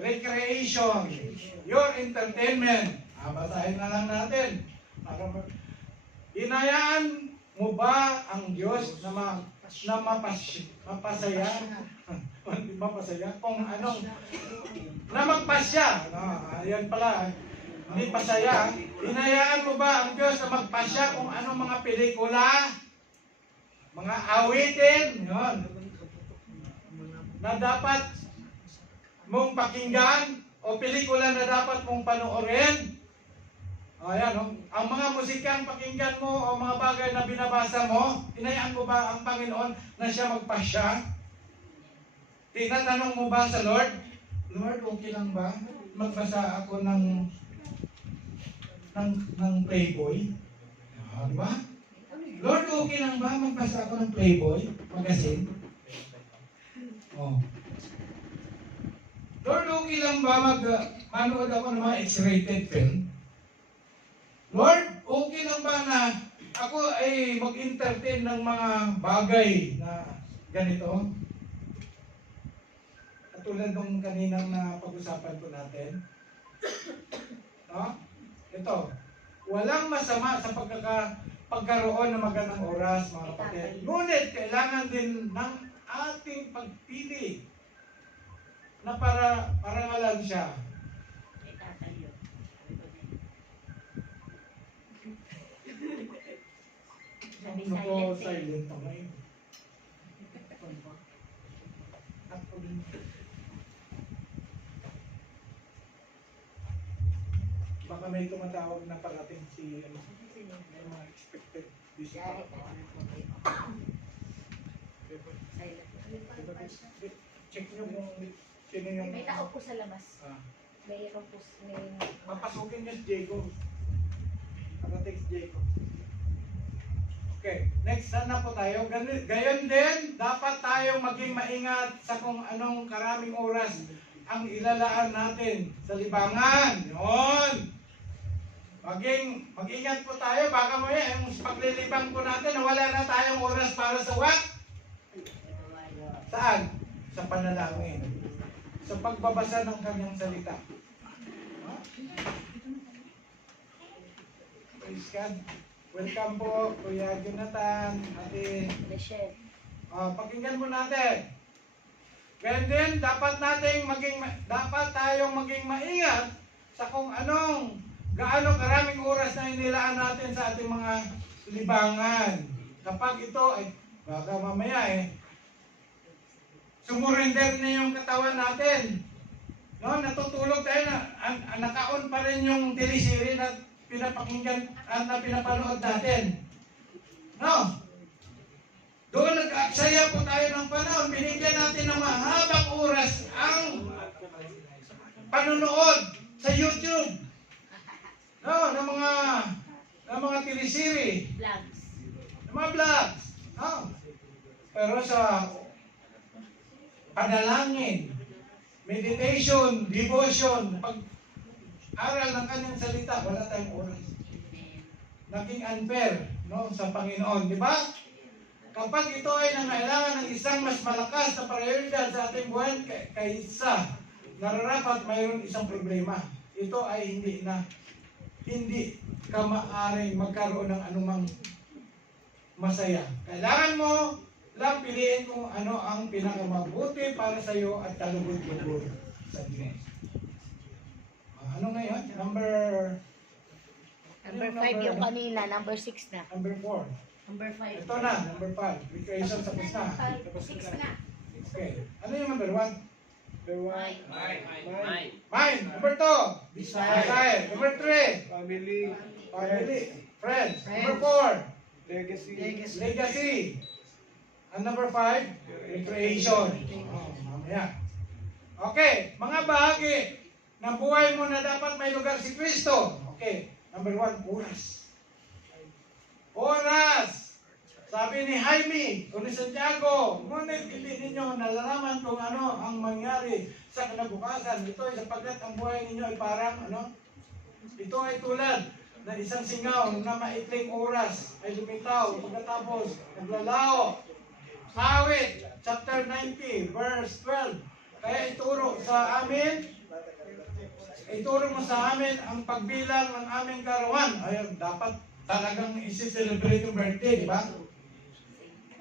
recreation. Your entertainment. Basahin na lang natin. Hinayaan mo ba ang Diyos na mapasaya? Mapasaya? Kung anong na magpasya. Ayan pala. Hindi pasaya. Hinayaan mo ba ang Diyos na magpasya kung anong mga pelikula, mga awitin, yun, na dapat mong pakinggan o pelikula na dapat mong panoorin? Ayan, ang mga musikang pakinggan mo o mga bagay na binabasa mo, hinayaan mo ba ang Panginoon na siya magpasya? Tinatanong mo ba sa Lord, Lord, okay lang ba magbasa ako ng Playboy? Di ba? Lord, okay lang ba magbasa ako ng Playboy magazine? Lord, okay lang ba manood ako ng mga X-rated film? Lord, okay lang ba na ako ay mag-entertain ng mga bagay na ganito? Katulad nung kaninang na pag-usapan ko natin. Ito, walang masama sa pagkaroon ng magandang oras, mga kapatid. Ngunit kailangan din ng ating pagpili na parangalan siya. Ako silent ako ngayon. Baka may tumatawag na parating si mga expected visitor. Check nyo kung sino yung... May tao po sa labas. Mayroon po, Papasukin niya si Jacob. Parating si Jacob. Okay, next na po tayo. Gayon din, dapat tayong maging maingat sa kung anong karaming oras ang ilalaan natin sa libangan. Yun! Mag-ingat po tayo, baka mo yung paglilibang po natin, wala na tayong oras para sa what? Saan? Sa panalangin. Sa pagbabasa ng kanyang salita. Praise God. Welcome po, Kuya Jonathan, Ate Michelle. Pakinggan mo natin. Ganyan din, dapat tayong maging maingat sa kung gaano karaming oras na inilaan natin sa ating mga libangan. Kapag ito, baka mamaya Sumurrender na yung katawan natin. No, natutulog tayo na naka-on pa rin yung teleserye na pinapakinggan at na pinapanood natin. No? Doon nag-aksaya po tayo ng panahon. Binigyan natin ng mahabang oras ang panonood sa YouTube. No, ng mga teleserye, Vlogs. ng mga vlogs. No? Pero sa panalangin, meditation, devotion, pag-aral ng kanyang salita, wala tayong oras. Naging unfair, no, sa Panginoon, di ba? Kapag ito ay nangailangan ng isang mas malakas na prioridad sa ating buhay kaysa nararapat mayroon isang problema. Ito ay hindi ka maaaring magkaroon ng anumang masaya. Kailangan mo lang piliin kung ano ang pinakamabuti para sa iyo at kalugod-lugod sa Diyos. Ano ngayon? Number 5 yung kanina, number 6 na. Number 4. Number 5. Ito na, number 5. Recreation tapos na. 6 na. Okay. Ano yung number 1? Number 1. Mind. Number 2. Desire. Number 3. Family. Family. Friends. Number 4. Legacy. Legacy. And number 5. Recreation. Mamaya. Okay. Mga bahagi ng buhay mo na dapat may lugar si Kristo. Okay. Number 1. Oras. Oras! Sabi ni Jaime, o ni Santiago, ngunit hindi ninyo nalalaman kung ano ang mangyari sa kinabukasan. Ito ay sapagkat ang buhay ninyo ay parang, ito ay tulad na isang singaw na maikling oras ay lumitaw pagkatapos naglalaho. Awit, chapter 90, verse 12. Kaya ituro mo sa amin ang pagbilang ng aming karawan. Ayun, dapat talagang isi-celebrate yung birthday, di ba?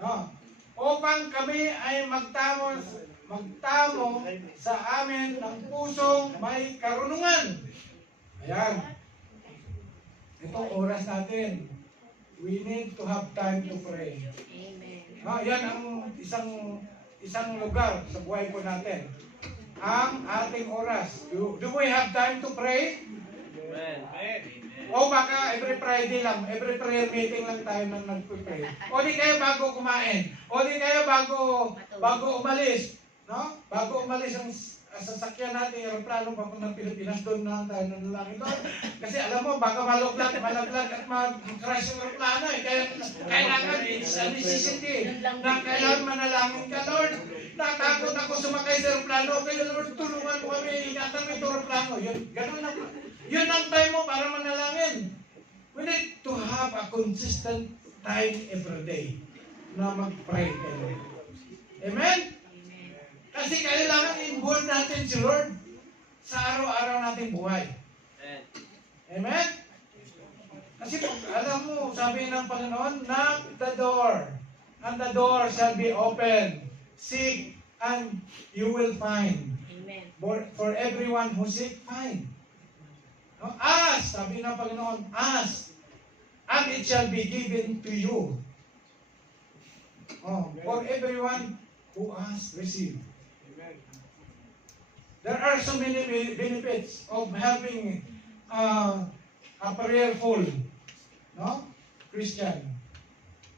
No. Upang kami ay magtamo sa amin ng pusong may karunungan. Ayan. Itong oras natin. We need to have time to pray. Amen. Yan ang isang lugar sa buhay po natin. Ang ating oras. Do we have time to pray? O baka every Friday lang, every prayer meeting lang tayo nang nagpipray. O di kayo bago kumain. O di kayo bago umalis. No? Bago umalis ang sasakyan natin, aeroplano papuntang Pilipinas, doon na tayo nanalangin doon. Kasi alam mo, baka malaglag at mag-crash yung aeroplano eh. Kaya kailangan, it's a necessity na kailangan manalangin ka, Lord. Natakot ako sumakay sa aeroplano. Kaya Lord, tulungan mo kami, ingatan mo ito aeroplano. Yun ang time mo para manalangin. We need to have a consistent time every day na mag-pray kayo. Amen? Kasi kailangan involve natin si Lord sa araw-araw nating buhay. Amen? Kasi alam mo, sabi ng Panginoon, knock the door, and the door shall be open. Seek, and you will find. Amen. For everyone who seek, find. No? Ask, sabi ng Panginoon, ask, and it shall be given to you. For everyone who asks, receive. There are so many benefits of having a prayerful, Christian.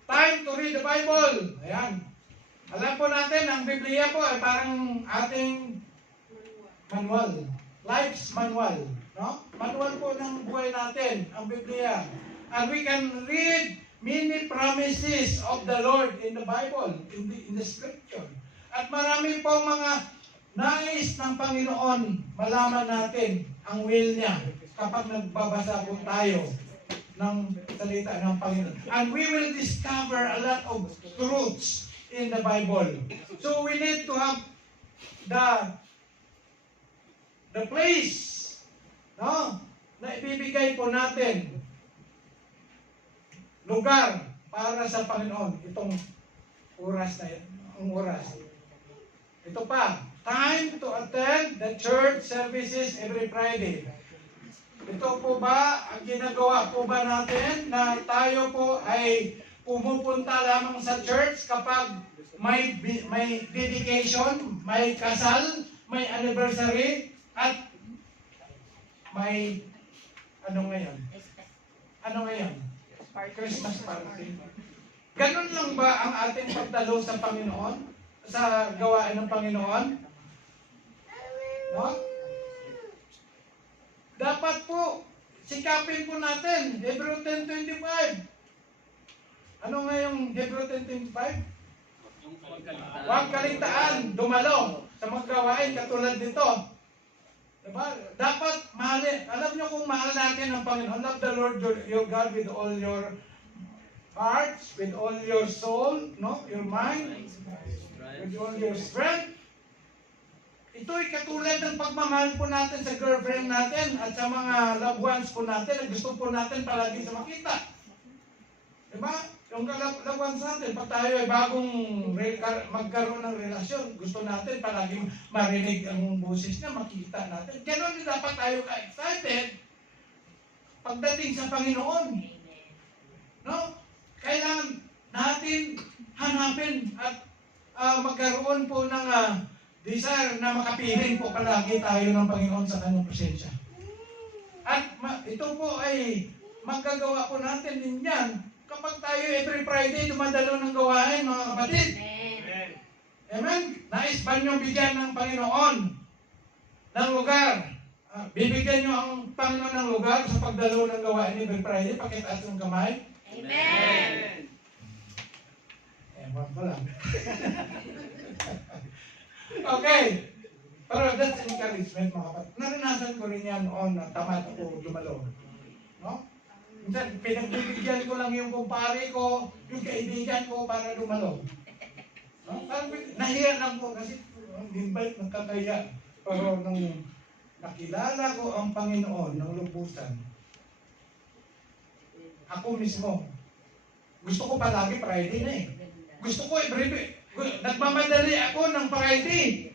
Time to read the Bible. Ayan. Alam po natin, ang Biblia po ay parang ating manual. Life's manual. Manual po ng buhay natin, ang Biblia. And we can read many promises of the Lord in the Bible, in the Scripture. At marami pong mga nais ng Panginoon malaman natin ang will niya kapag nagbabasa po tayo ng salita ng Panginoon. And we will discover a lot of truths in the Bible. So we need to have the place na ibibigay po natin lugar para sa Panginoon itong oras na ang oras. Ito pa, time to attend the church services every Friday. Ito po ba, ang ginagawa po ba natin na tayo po ay pumupunta lamang sa church kapag may dedication, may kasal, may anniversary, at may ano ngayon? Ano ngayon? Christmas party. Ganun lang ba ang ating pagdalo sa Panginoon? Sa gawain ng Panginoon? No? Dapat po, sikapin po natin. Hebrew 10:25. Ano nga yung Hebrew 10:25? Huwag kaligtaan, dumalo sa mga gawain katulad nito. Diba? Dapat mahalin. Alam nyo kung mahal natin ang Panginoon, love the Lord your God with all your hearts, with all your soul, no, your mind, with all your strength. Ito ay katulad ng pagmamahal po natin sa girlfriend natin at sa mga loved ones po natin na gusto po natin palagi sa makita. Diba? Yung loved ones natin, pag tayo ay bagong magkaroon ng relasyon, gusto natin palagi marinig ang boses niya, makita natin. Ganon din dapat tayo ka-excited pagdating sa Panginoon. No? Kailangan natin hanapin at magkaroon po ng desire na makapiling po palagi tayo ng Panginoon sa kanyang presensya. At ito po ay magagawa po natin din yan kapag tayo every Friday dumadalo ng gawain, mga kapatid. Amen. Amen? Nais ba nyo bigyan ng Panginoon ng lugar? Bibigyan nyo ang Panginoon ng lugar sa pagdalo ng gawain every Friday? Pakitaas ng kamay. Amen. Ewan ko lang. Okay. Pero that's encouragement, mga kapatid. Naranasan ko rin yan noon na tamad ako dumalo. No? Minsan, pinagbibigyan ko lang yung kumpare ko, yung kaibigan ko para dumalo. No? Parang nahiya lang ko kasi hindi ba nagkakaya. Pero nung nakilala ko ang Panginoon ng lubusan, ako mismo, gusto ko palagi Friday na eh. Gusto ko nagmamadali ako ng Friday.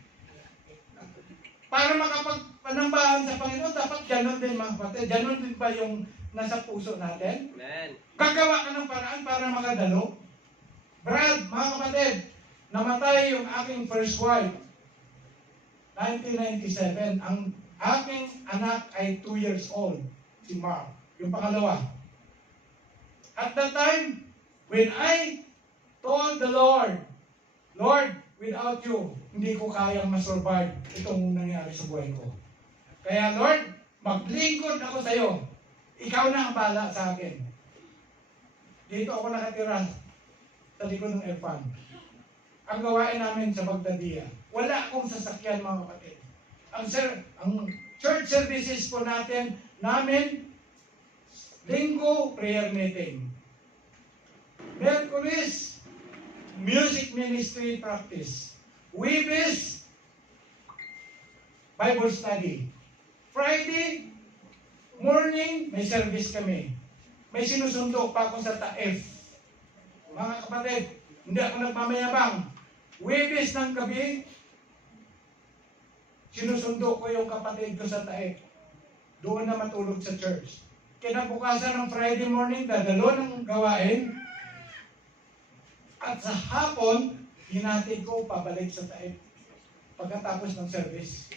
Para makapagpanambahan sa Panginoon, dapat ganon din, mga kapatid. Ganon din ba yung nasa puso natin? Amen. Gagawa ka ng paraan para makadalo. Brad, mga kapatid, namatay yung aking first wife. 1997. Ang aking anak ay 2 years old. Si Mark. Yung pangalawa. At that time, when I told the Lord, Lord, without you, hindi ko kayang masurvive itong nangyari sa buhay ko. Kaya Lord, maglingkod ako sa iyo. Ikaw na ang bahala sa akin. Dito ako nakatira sa likod ng Erpan. Ang gawain namin sa Bagdadia, wala akong sasakyan, mga kapatid. Ang church services po namin, Linggo, prayer meeting. Merkulis, music ministry practice. Webes, Bible study. Friday morning, may service kami. May sinusundo pa ako sa TAF. Mga kapatid, hindi ako nagmamayabang. Webes ng gabi, sinusundo ko yung kapatid ko sa TAF. Doon na matulog sa church. Kinabukasan ng Friday morning, dadalo ng gawain. At sa hapon, hinatid ko pabalik sa TAF pagkatapos ng service.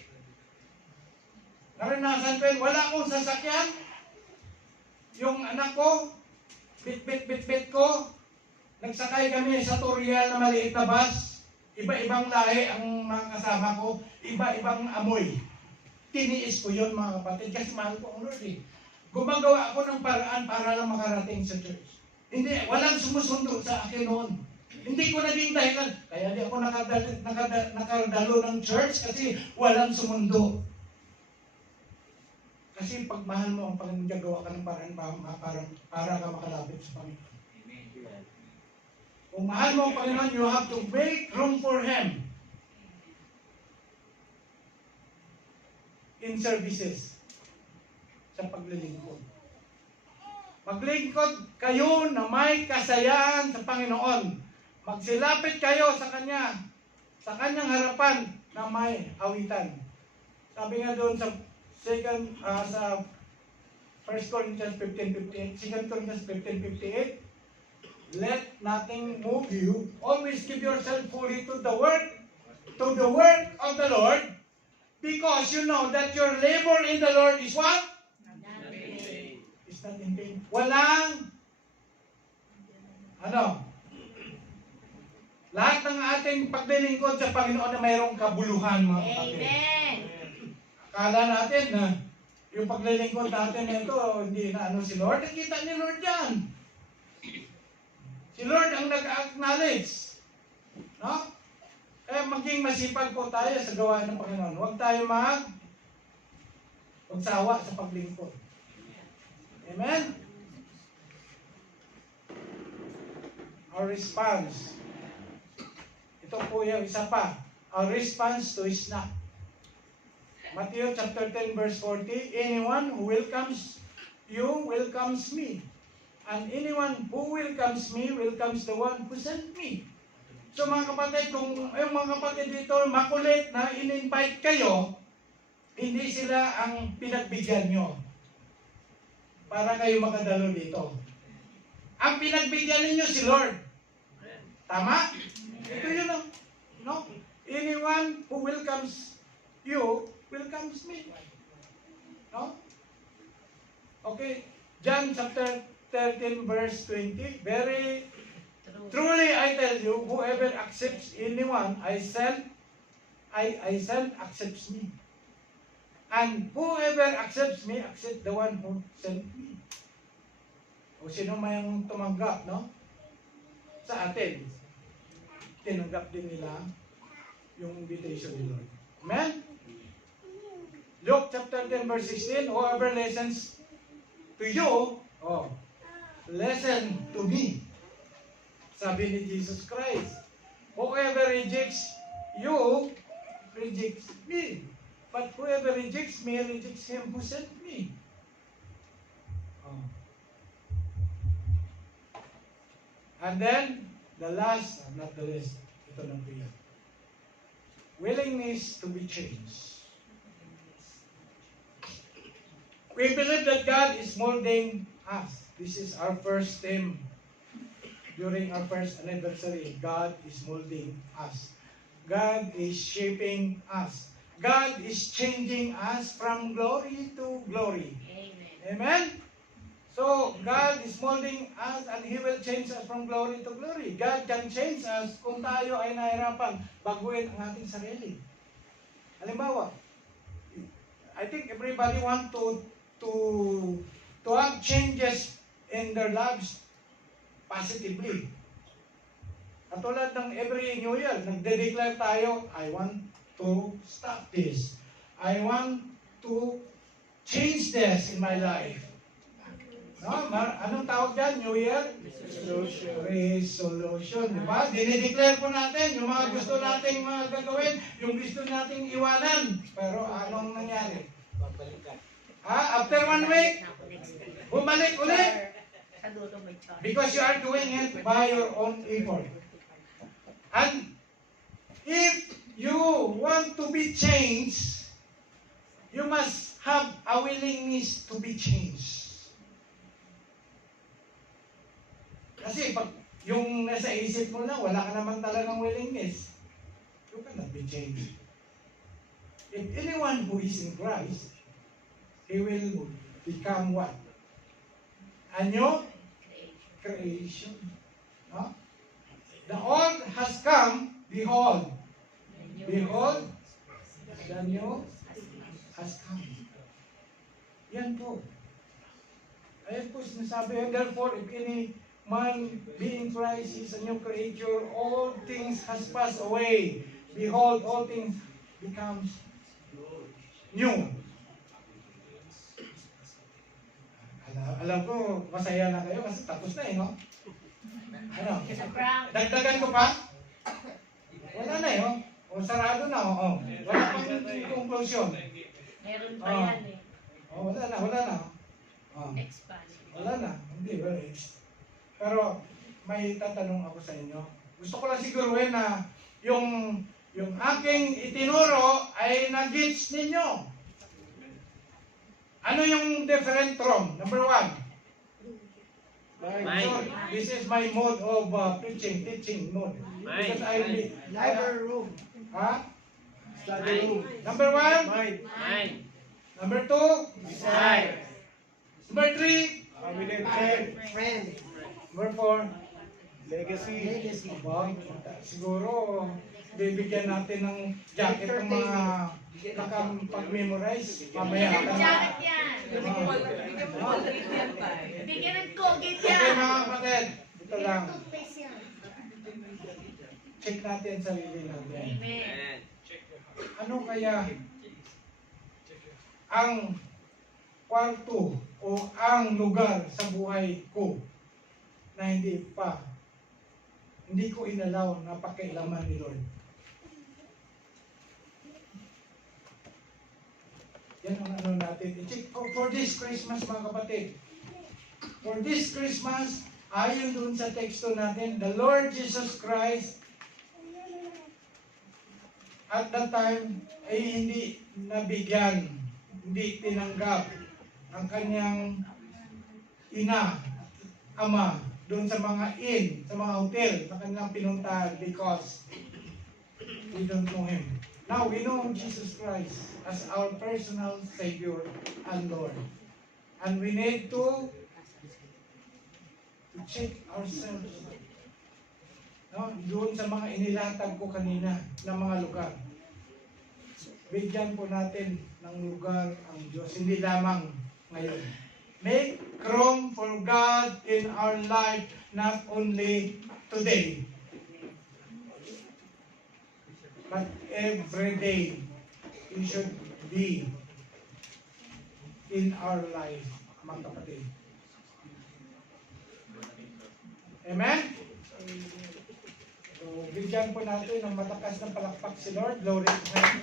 Naranasan ko yun, wala akong sasakyan. Yung anak ko, bit ko, nagsakay kami sa Toriel na maliit na bus. Iba-ibang lahi ang mga kasama ko, iba-ibang amoy. Tiniis ko yun, mga kapatid, kasi mahal ko ang Lord eh. Gumagawa ako ng paraan para lang makarating sa church. Hindi, walang sumusundo sa akin noon. Hindi ko naging dahilan. Kaya di ako nakadalo ng church kasi walang sumundo. Kasi pag mahal mo ang Panginoon, gagawa ka ng paraan para ka makalapit sa Panginoon. Kung mahal mo ang Panginoon, you have to make room for Him in services sa paglilingkod. Maglingkod kayo na may kasayahan sa Panginoon. Magsilapit kayo sa kanyang harapan na may awitan. Sabi nga doon sa 1 Corinthians 15:58, 2 Corinthians 15:58, Let nothing move you. Always give yourself fully to the work of the Lord, because you know that your labor in the Lord is what? It's not in vain. Walang, lahat ng ating paglilingkod sa Panginoon na mayroong kabuluhan, mga kapatid. Amen. Akala natin na yung paglilingkod natin na ito, hindi na si Lord. Nakita ni Lord yan. Si Lord ang nag-acknowledge. No? Kaya maging masipag po tayo sa gawain ng Panginoon. Huwag tayo magsawa sa paglingkod. Amen? Our response. Ito po yung isa pa. Our response to His knock. Matthew chapter 10 verse 40, anyone who welcomes you welcomes me. And anyone who welcomes me welcomes the one who sent me. So mga kapatid, kung yung mga kapatid dito makulit na in-invite kayo, hindi sila ang pinagbigyan nyo para kayo makadalo dito. Ang pinagbigyan ninyo si Lord. Tama? Ito yun, no? Anyone who welcomes you welcomes me. No? Okay. John chapter 13 verse 20. Very truly I tell you, whoever accepts anyone I send accepts me. And whoever accepts me accepts the one who sent me. O sino mayang tumanggap, no? Sa atin. Tinanggap din nila yung invitation ni Lord. Amen? Luke chapter 10 verse 16, whoever listens to you, listen to me. Sabi ni Jesus Christ, whoever rejects you, rejects me. But whoever rejects me, rejects him who sent me. And then, the last, not the least, ito lang po yan. Willingness to be changed. We believe that God is molding us. This is our first theme during our first anniversary. God is molding us. God is shaping us. God is changing us from glory to glory. Amen. Amen? So, God is molding us and He will change us from glory to glory. God can change us kung tayo ay nahirapan baguhin ang ating sarili. Halimbawa, I think everybody want to have changes in their lives positively. Katulad ng every New Year, nagde-declare tayo, I want to stop this. I want to change this in my life. No? Anong tawag dyan? New Year? Resolution. Diba? Dinideclare po natin yung mga gusto nating mga gagawin, yung gusto nating iwanan. Pero anong nangyari? After 1 week, bumalik ulit. Because you are doing it by your own effort. And if you want to be changed, you must have a willingness to be changed. Kasi pag yung nasa isip mo na, wala ka naman talagang willingness, you cannot be changed. If anyone who is in Christ, he will become what? A new creation. No? The old has come, behold. Behold, the new has come. Yan po. Ayan po sinasabi. Therefore, if any man be in Christ is a new creature, all things has passed away. Behold, all things becomes new. Alam ko, masaya na kayo kasi tapos na no? Ano? Dagdagan ko pa? Wala na O sarado na Wala pang conclusion. Meron pa yan Wala na. Expand. Wala na. Hindi, wala. Pero may tatanong ako sa inyo. Gusto ko lang siguruhin na yung aking itinuro ay nag-gets ninyo. Ano yung different from? Number 1. Mind. So, this is my mode of teaching mode. Mind. Because Library room. huh? Study room. Number 1, Mind. Mind. number 2, Desire. number 3, Friend. number 4. Legacy. Aba, siguro bibigyan natin ng jacket ng mga pag-memorize. Mamaya Bigyan ng ka na. jacket yan. Bigyan ng Colgate Okay yan. mga kapatid, ito lang. Toothpaste yan. Check natin sarili natin. Amen. Ano kaya ang kwarto o ang lugar sa buhay ko na hindi ko inalaw na pakialaman ni Lord? Yan ang ano natin. I-check for this Christmas mga kapatid. For this Christmas, ayon dun sa teksto natin, the Lord Jesus Christ at that time ay hindi nabigyan, hindi tinanggap ang kanyang ina, ama, doon sa mga inn, sa mga hotel na kanilang pinuntahan because we don't know Him. Now, we know Jesus Christ as our personal Savior and Lord. And we need to check ourselves. No? Doon sa mga inilatag ko kanina na mga lugar. Bigyan po natin ng lugar ang Diyos, hindi lamang ngayon. Make room for God in our life, not only today, but every day. He should be in our life, mga kapatid. Amen? So, bigyan po natin ng matakas ng palakpak si Lord. Glory to Him.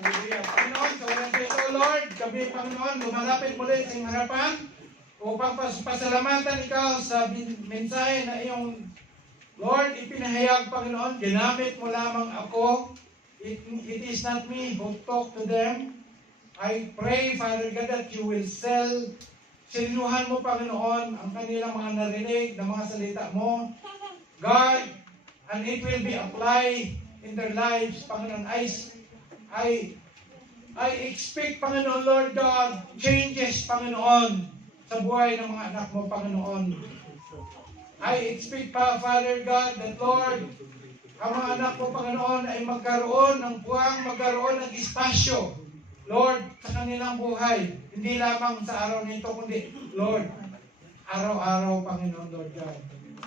Hallelujah. Panginoon, sa walang peso, Lord, kami, Panginoon, lumalapit muli sa iyong harapan upang pasalamatan ikaw sa mensahe na iyong, Lord, ipinahayag, Panginoon, ginamit mo lamang ako. It is not me who talk to them. I pray, Father God, that you will silinuhan mo, Panginoon, ang kanilang mga narinig na mga salita mo. God, and it will be applied in their lives, Panginoon. I expect, Panginoon, Lord God, changes, Panginoon, sa buhay ng mga anak mo, Panginoon. I expect, Father God, that, Lord, ang mga anak mo, Panginoon, ay magkaroon ng buwang, magkaroon ng espasyo, Lord, sa kanilang buhay. Hindi lamang sa araw nito, kundi, Lord, araw-araw, Panginoon, Lord God.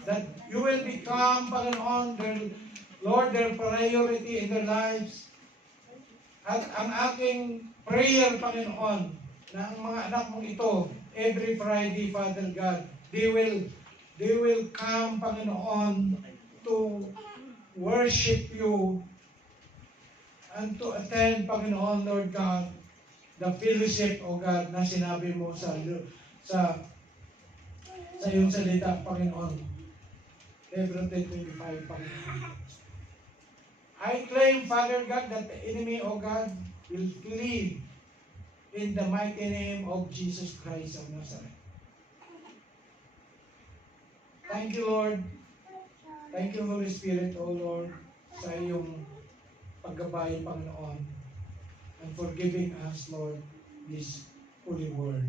That you will become, Panginoon, Lord, their priority in their lives. At ang aking prayer, Panginoon, na ang mga anak mong ito, every Friday, Father God, they will come, Panginoon, to worship you and to attend, Panginoon, Lord God, the fellowship, O God, na sinabi mo sa iyong salita, Panginoon. Hebrews 10:25, Panginoon. I claim, Father God, that the enemy, O God, will flee in the mighty name of Jesus Christ of Nazareth. Thank you, Lord. Thank you, Holy Spirit, O Lord, sa iyong paggabay, Panginoon, and for giving us, Lord, this holy word.